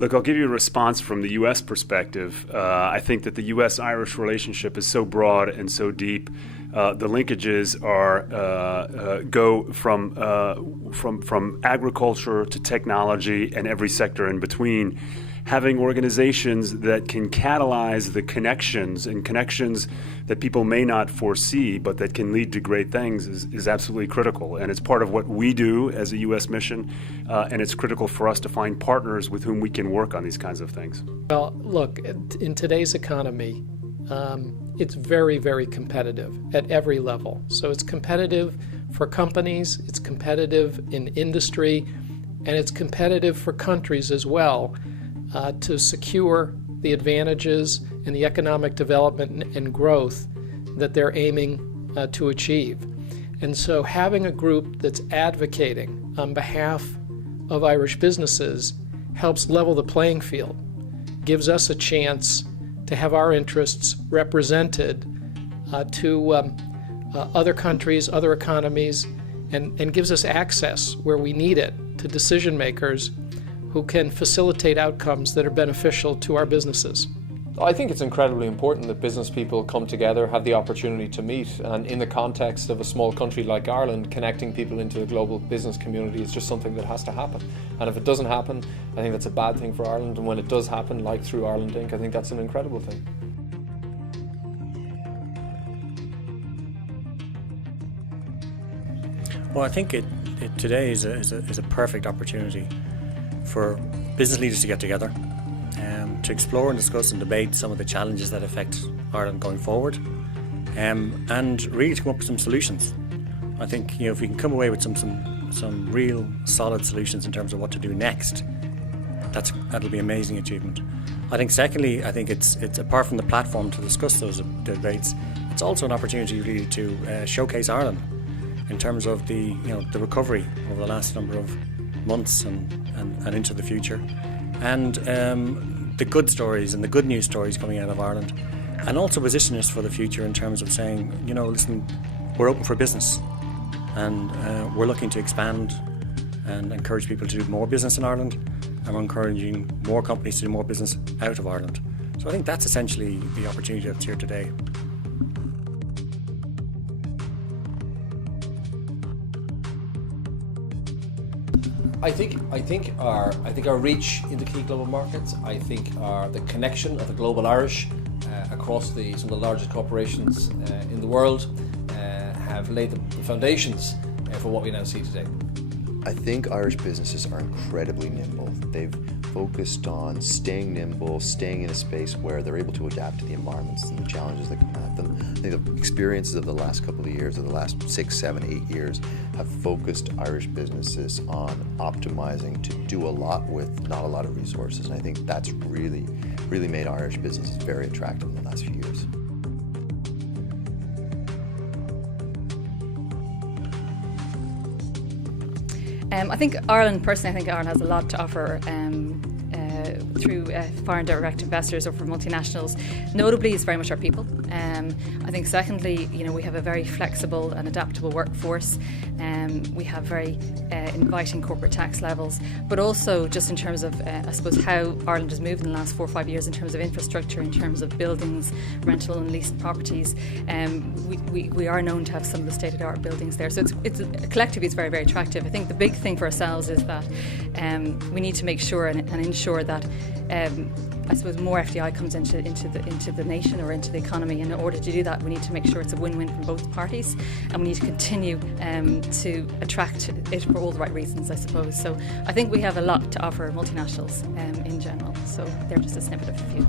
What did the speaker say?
Look, I'll give you a response from the U.S. perspective. I think that the U.S.-Irish relationship is so broad and so deep. The linkages go from agriculture to technology and every sector in between. Having organizations that can catalyze the connections that people may not foresee, but that can lead to great things is absolutely critical. And it's part of what we do as a U.S. mission, and it's critical for us to find partners with whom we can work on these kinds of things. Well, look, in today's economy, it's very, very competitive at every level. So it's competitive for companies, it's competitive in industry, and it's competitive for countries as well. To secure the advantages and the economic development and growth that they're aiming to achieve. And so having a group that's advocating on behalf of Irish businesses helps level the playing field, gives us a chance to have our interests represented to other countries, other economies, and gives us access where we need it to decision makers who can facilitate outcomes that are beneficial to our businesses. I think it's incredibly important that business people come together, have the opportunity to meet, and in the context of a small country like Ireland, connecting people into a global business community is just something that has to happen. And if it doesn't happen, I think that's a bad thing for Ireland, and when it does happen, like through Ireland Inc., I think that's an incredible thing. Well, I think today is a perfect opportunity for business leaders to get together, to explore and discuss and debate some of the challenges that affect Ireland going forward, and really to come up with some solutions. I think if we can come away with some real solid solutions in terms of what to do next, that'll be an amazing achievement. I think secondly, it's apart from the platform to discuss those debates, it's also an opportunity really to showcase Ireland in terms of the recovery over the last number of months and into the future, and the good stories and the good news stories coming out of Ireland, and also position us for the future in terms of saying, listen, we're open for business, and we're looking to expand and encourage people to do more business in Ireland, and we're encouraging more companies to do more business out of Ireland. So I think that's essentially the opportunity that's here today. I think our reach into key global markets, I think the connection of the global Irish across some of the largest corporations in the world have laid the foundations for what we now see today. I think Irish businesses are incredibly nimble. They've focused on staying nimble, staying in a space where they're able to adapt to the environments and the challenges that come at them. I think the experiences of the last couple of years, of the last 6, 7, 8 years, have focused Irish businesses on optimizing to do a lot with not a lot of resources. And I think that's really made Irish businesses very attractive in the last few years. I think Ireland has a lot to offer through foreign direct investors or for multinationals. Notably, it's very much our people. I think secondly, we have a very flexible and adaptable workforce. We have very inviting corporate tax levels, but also just in terms of, I suppose, how Ireland has moved in the last 4 or 5 years in terms of infrastructure, in terms of buildings, rental and leased properties. We are known to have some of the state-of-the-art buildings there. So it's collectively, it's very, very attractive. I think the big thing for ourselves is that we need to make sure and ensure that I suppose more FDI comes into the nation or into the economy. And in order to do that, we need to make sure it's a win-win from both parties, and we need to continue to attract it for all the right reasons, I suppose. So I think we have a lot to offer multinationals in general. So they're just a snippet of a few.